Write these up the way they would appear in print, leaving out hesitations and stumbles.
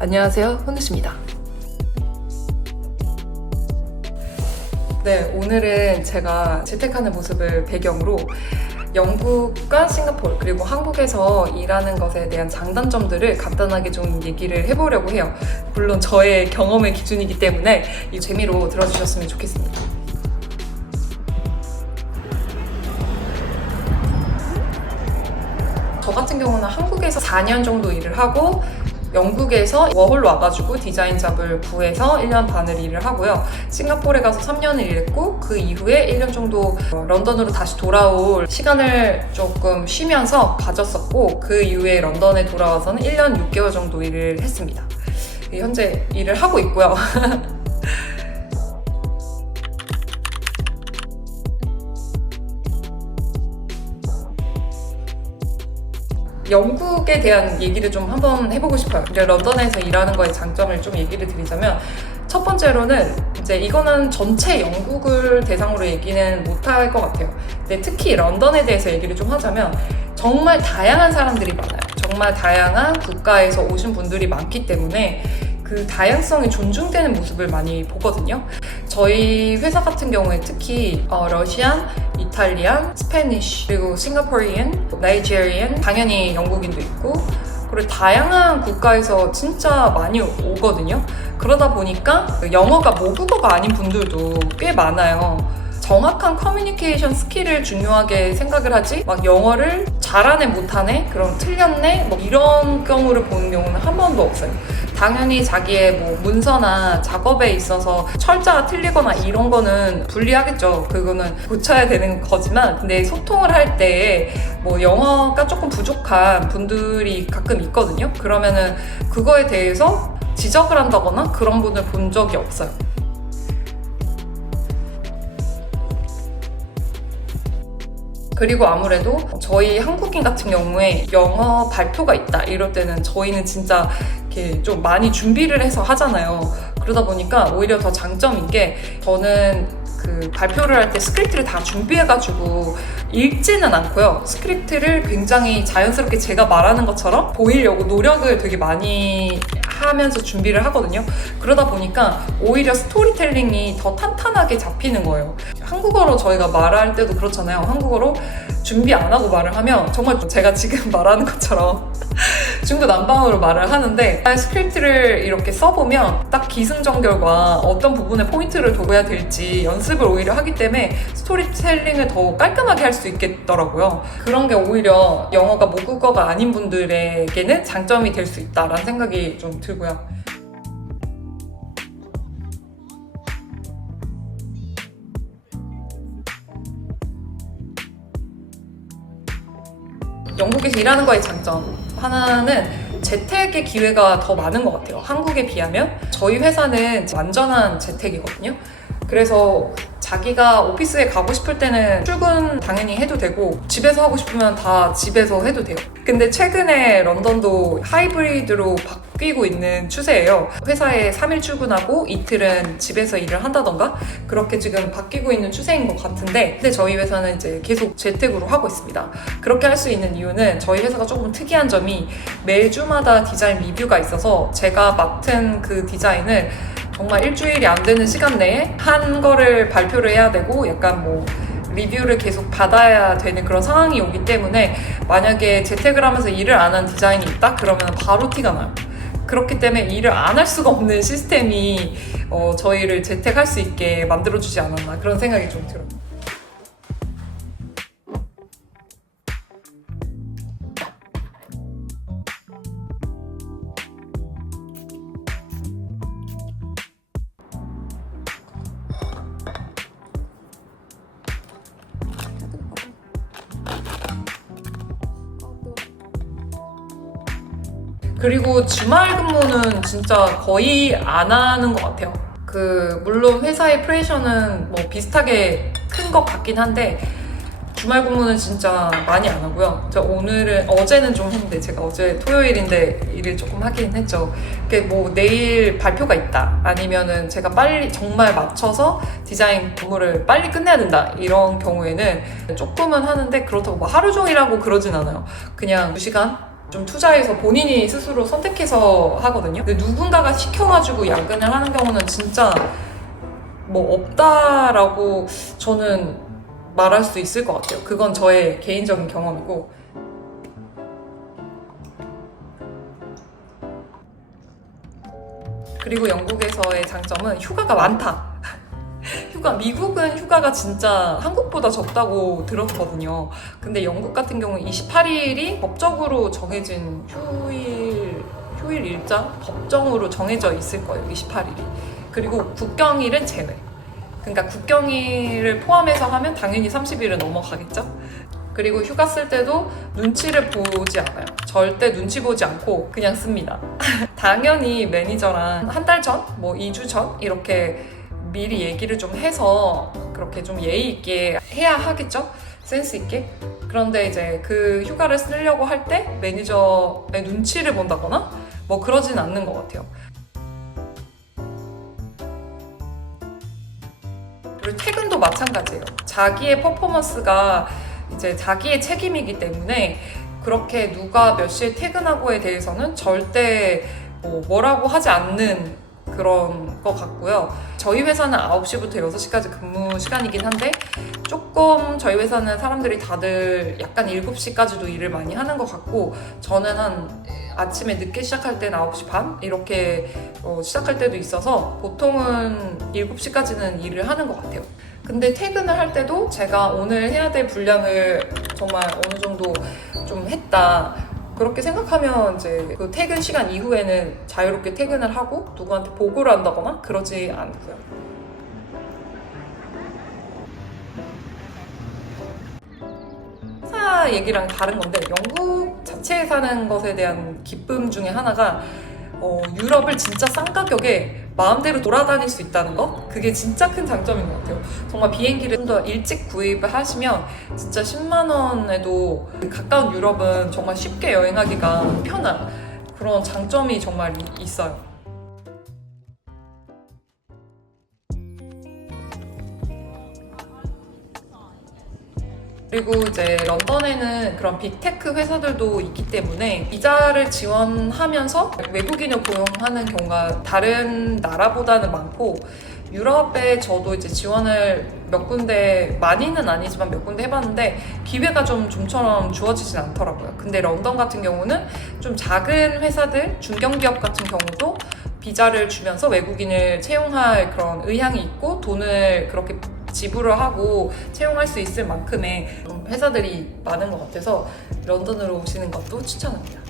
안녕하세요, 훈누씨입니다. 네, 오늘은 제가 재택하는 모습을 배경으로 영국과 싱가포르 그리고 한국에서 일하는 것에 대한 장단점들을 간단하게 좀 얘기를 해보려고 해요. 물론 저의 경험의 기준이기 때문에 이 재미로 들어주셨으면 좋겠습니다. 저 같은 경우는 한국에서 4년 정도 일을 하고 영국에서 워홀로 와가지고 디자인 잡을 구해서 1년 반을 일을 하고요. 싱가포르에 가서 3년을 일했고 그 이후에 1년 정도 런던으로 다시 돌아올 시간을 조금 쉬면서 가졌었고 그 이후에 런던에 돌아와서는 1년 6개월 정도 일을 했습니다. 현재 일을 하고 있고요. 영국에 대한 얘기를 좀 한번 해보고 싶어요. 이제 런던에서 일하는 거의 장점을 좀 얘기를 드리자면 첫 번째로는 이제 이거는 전체 영국을 대상으로 얘기는 못할 것 같아요. 근데 특히 런던에 대해서 얘기를 좀 하자면 정말 다양한 사람들이 많아요. 정말 다양한 국가에서 오신 분들이 많기 때문에 그 다양성이 존중되는 모습을 많이 보거든요. 저희 회사 같은 경우에 특히 러시안, 이탈리안, 스페니쉬, 그리고 싱가포리안, 나이지리안, 당연히 영국인도 있고 그리고 다양한 국가에서 진짜 많이 오거든요. 그러다 보니까 영어가 모국어가 아닌 분들도 꽤 많아요. 정확한 커뮤니케이션 스킬을 중요하게 생각을 하지 막 영어를 잘하네 못하네 그럼 틀렸네 뭐 이런 경우를 보는 경우는 한 번도 없어요. 당연히 자기의 뭐 문서나 작업에 있어서 철자가 틀리거나 이런 거는 불리하겠죠. 그거는 고쳐야 되는 거지만 근데 소통을 할 때 뭐 영어가 조금 부족한 분들이 가끔 있거든요. 그러면은 그거에 대해서 지적을 한다거나 그런 분을 본 적이 없어요. 그리고 아무래도 저희 한국인 같은 경우에 영어 발표가 있다 이럴 때는 저희는 진짜 이렇게 좀 많이 준비를 해서 하잖아요. 그러다 보니까 오히려 더 장점인 게 저는 그 발표를 할 때 스크립트를 다 준비해가지고 읽지는 않고요. 스크립트를 굉장히 자연스럽게 제가 말하는 것처럼 보이려고 노력을 되게 많이 하면서 준비를 하거든요. 그러다 보니까 오히려 스토리텔링이 더 탄탄하게 잡히는 거예요. 한국어로 저희가 말할 때도 그렇잖아요. 한국어로 준비 안 하고 말을 하면 정말 제가 지금 말하는 것처럼 중구난방으로 말을 하는데 스크립트를 이렇게 써보면 딱 기승전결과 어떤 부분에 포인트를 둬야 될지 연습을 오히려 하기 때문에 스토리텔링을 더 깔끔하게 할 수 있겠더라고요. 그런 게 오히려 영어가 모국어가 아닌 분들에게는 장점이 될 수 있다라는 생각이 좀 들고요. 영국에서 일하는 거의 장점 하나는 재택의 기회가 더 많은 것 같아요. 한국에 비하면 저희 회사는 완전한 재택이거든요. 그래서 자기가 오피스에 가고 싶을 때는 출근 당연히 해도 되고 집에서 하고 싶으면 다 집에서 해도 돼요. 근데 최근에 런던도 하이브리드로 바뀌고 있는 추세예요. 회사에 3일 출근하고 이틀은 집에서 일을 한다던가 그렇게 지금 바뀌고 있는 추세인 것 같은데 근데 저희 회사는 이제 계속 재택으로 하고 있습니다. 그렇게 할 수 있는 이유는 저희 회사가 조금 특이한 점이 매주마다 디자인 리뷰가 있어서 제가 맡은 그 디자인을 정말 일주일이 안 되는 시간 내에 한 거를 발표를 해야 되고 약간 뭐 리뷰를 계속 받아야 되는 그런 상황이 오기 때문에 만약에 재택을 하면서 일을 안 한 디자인이 있다? 그러면 바로 티가 나요. 그렇기 때문에 일을 안 할 수가 없는 시스템이 저희를 재택할 수 있게 만들어주지 않았나 그런 생각이 좀 들어요. 그리고 주말 근무는 진짜 거의 안 하는 것 같아요. 물론 회사의 프레셔는 뭐 비슷하게 큰 것 같긴 한데 주말 근무는 진짜 많이 안 하고요. 어제는 좀 했는데 제가 어제 토요일인데 일을 조금 하긴 했죠. 뭐 내일 발표가 있다 아니면은 제가 빨리 정말 맞춰서 디자인 업무를 빨리 끝내야 된다 이런 경우에는 조금은 하는데 그렇다고 뭐 하루 종일 하고 그러진 않아요. 그냥 2시간 좀 투자해서 본인이 스스로 선택해서 하거든요. 근데 누군가가 시켜가지고 야근을 하는 경우는 진짜 뭐 없다라고 저는 말할 수 있을 것 같아요. 그건 저의 개인적인 경험이고. 그리고 영국에서의 장점은 휴가가 많다. 미국은 휴가가 진짜 한국보다 적다고 들었거든요. 근데 영국 같은 경우는 28일이 법적으로 정해진 휴일 일자? 법정으로 정해져 있을 거예요, 28일이. 그리고 국경일은 제외. 그러니까 국경일을 포함해서 하면 당연히 30일은 넘어가겠죠? 그리고 휴가 쓸 때도 눈치를 보지 않아요. 절대 눈치 보지 않고 그냥 씁니다. 당연히 매니저랑 한 달 전, 뭐 2주 전 이렇게 미리 얘기를 좀 해서 그렇게 좀 예의 있게 해야 하겠죠? 센스 있게. 그런데 이제 그 휴가를 쓰려고 할 때 매니저의 눈치를 본다거나 뭐 그러진 않는 것 같아요. 그리고 퇴근도 마찬가지예요. 자기의 퍼포먼스가 이제 자기의 책임이기 때문에 그렇게 누가 몇 시에 퇴근하고에 대해서는 절대 뭐라고 하지 않는 그런 것 같고요. 저희 회사는 9시부터 6시까지 근무 시간이긴 한데 조금 저희 회사는 사람들이 다들 약간 7시까지도 일을 많이 하는 것 같고 저는 한 아침에 늦게 시작할 때는 9시 반 이렇게 시작할 때도 있어서 보통은 7시까지는 일을 하는 것 같아요. 근데 퇴근을 할 때도 제가 오늘 해야 될 분량을 정말 어느 정도 좀 했다. 그렇게 생각하면 이제 그 퇴근 시간 이후에는 자유롭게 퇴근을 하고 누구한테 보고를 한다거나 그러지 않고요. 회사 얘기랑 다른 건데 영국 자체에 사는 것에 대한 기쁨 중에 하나가 유럽을 진짜 싼 가격에 마음대로 돌아다닐 수 있다는 것? 그게 진짜 큰 장점인 것 같아요. 정말 비행기를 좀 더 일찍 구입을 하시면 진짜 10만 원에도 가까운 유럽은 정말 쉽게 여행하기가 편한 그런 장점이 정말 있어요. 그리고 이제 런던에는 그런 빅테크 회사들도 있기 때문에 비자를 지원하면서 외국인을 고용하는 경우가 다른 나라보다는 많고 유럽에 저도 이제 지원을 몇 군데, 많이는 아니지만 몇 군데 해봤는데 기회가 좀처럼 주어지진 않더라고요. 근데 런던 같은 경우는 좀 작은 회사들, 중견기업 같은 경우도 비자를 주면서 외국인을 채용할 그런 의향이 있고 돈을 그렇게 지불을 하고 채용할 수 있을 만큼의 회사들이 많은 것 같아서 런던으로 오시는 것도 추천합니다.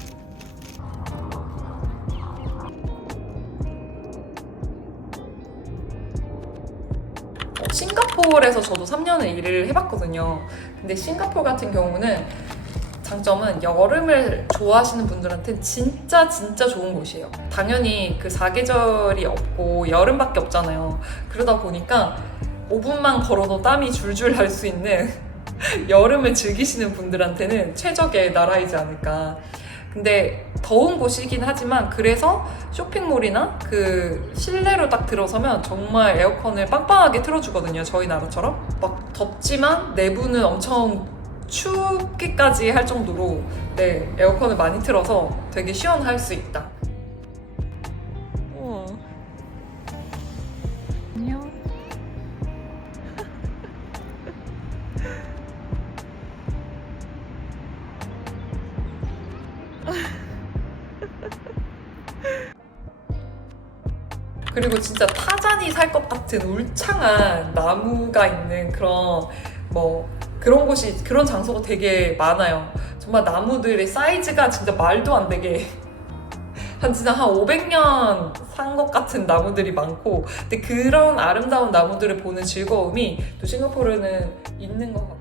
싱가포르에서 저도 3년을 일을 해봤거든요. 근데 싱가포르 같은 경우는 장점은 여름을 좋아하시는 분들한테는 진짜 좋은 곳이에요. 당연히 그 사계절이 없고 여름밖에 없잖아요. 그러다 보니까 5분만 걸어도 땀이 줄줄 날 수 있는 여름을 즐기시는 분들한테는 최적의 나라이지 않을까. 근데 더운 곳이긴 하지만 그래서 쇼핑몰이나 그 실내로 딱 들어서면 정말 에어컨을 빵빵하게 틀어주거든요. 저희 나라처럼. 막 덥지만 내부는 엄청 춥기까지 할 정도로 네, 에어컨을 많이 틀어서 되게 시원할 수 있다. 안녕. 그리고 진짜 타잔이 살 것 같은 울창한 나무가 있는 그런 곳이, 그런 장소가 되게 많아요. 정말 나무들의 사이즈가 진짜 말도 안 되게 진짜 한 500년 산 것 같은 나무들이 많고, 근데 그런 아름다운 나무들을 보는 즐거움이 또 싱가포르는 있는 것 같아요.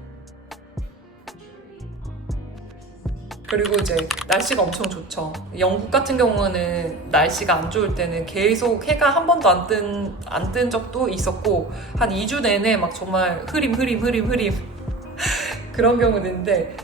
그리고 이제 날씨가 엄청 좋죠. 영국 같은 경우는 날씨가 안 좋을 때는 계속 해가 한 번도 안 뜬 적도 있었고 한 2주 내내 막 정말 흐림 그런 경우도 있는데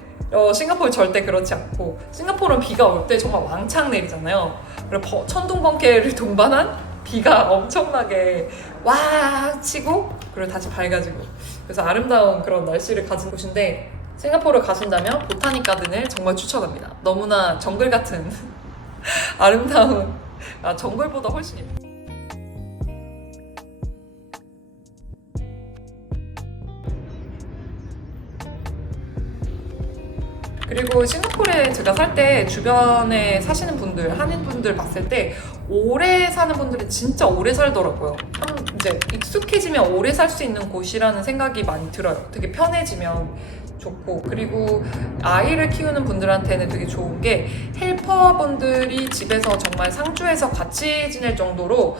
싱가포르 절대 그렇지 않고 싱가포르는 비가 올 때 정말 왕창 내리잖아요. 그리고 천둥 번개를 동반한 비가 엄청나게 와 치고 그리고 다시 밝아지고 그래서 아름다운 그런 날씨를 가진 곳인데 싱가포르 가신다면 보타닉 가든을 정말 추천합니다. 너무나 정글 같은 아름다운, 정글보다 훨씬 예뻐요. 그리고 싱가포르에 제가 살 때 주변에 사시는 분들, 한인분들 봤을 때 오래 사는 분들이 진짜 오래 살더라고요. 이제 익숙해지면 오래 살 수 있는 곳이라는 생각이 많이 들어요. 되게 편해지면 좋고, 그리고 아이를 키우는 분들한테는 되게 좋은 게 헬퍼분들이 집에서 정말 상주해서 같이 지낼 정도로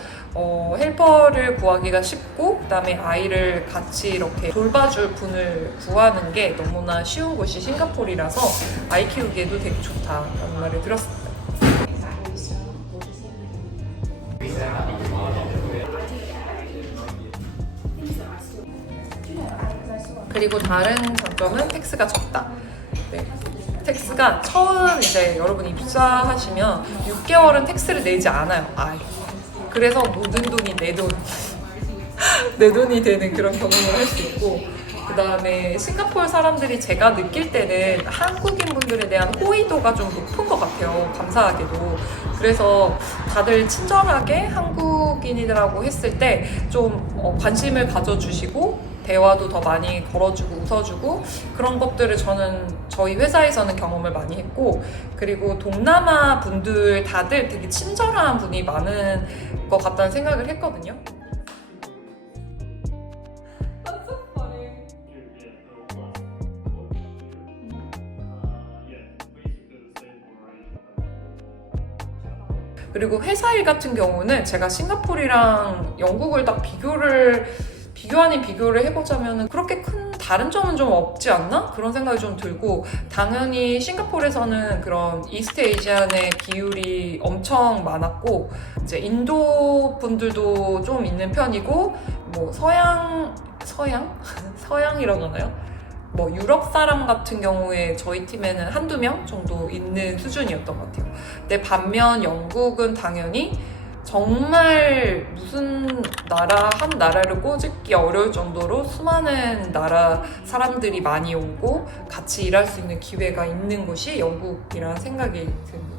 헬퍼를 구하기가 쉽고, 그다음에 아이를 같이 이렇게 돌봐줄 분을 구하는 게 너무나 쉬운 곳이 싱가포르라서 아이 키우기에도 되게 좋다라는 말을 들었습니다. 그리고 다른 장점은 텍스가 적다. 네. 텍스가 처음 이제 여러분 입사하시면 6개월은 텍스를 내지 않아요. 아예. 그래서 모든 돈이 내 돈. 내 돈이 되는 그런 경험을 할 수 있고, 그 다음에 싱가포르 사람들이 제가 느낄 때는 한국인 분들에 대한 호의도가 좀 높은 것 같아요. 감사하게도. 그래서 다들 친절하게 한국인이라고 했을 때 좀 관심을 가져주시고, 대화도 더 많이 걸어주고 웃어주고, 그런 것들을 저희 회사에서는 경험을 많이 했고, 그리고 동남아 분들 다들 되게 친절한 분이 많은 것 같다는 생각을 했거든요. 그리고 회사 일 같은 경우는 제가 싱가포르랑 영국을 딱 비교를 해보자면 그렇게 큰 다른 점은 좀 없지 않나? 그런 생각이 좀 들고, 당연히 싱가포르에서는 그런 이스트 에이시안의 기율이 엄청 많았고, 이제 인도 분들도 좀 있는 편이고, 뭐 서양이라고 하나요? 뭐 유럽 사람 같은 경우에 저희 팀에는 한두 명 정도 있는 수준이었던 것 같아요. 근데 반면 영국은 당연히 정말 무슨 한 나라를 꼽기 어려울 정도로 수많은 나라 사람들이 많이 오고 같이 일할 수 있는 기회가 있는 곳이 영국이라는 생각이 듭니다.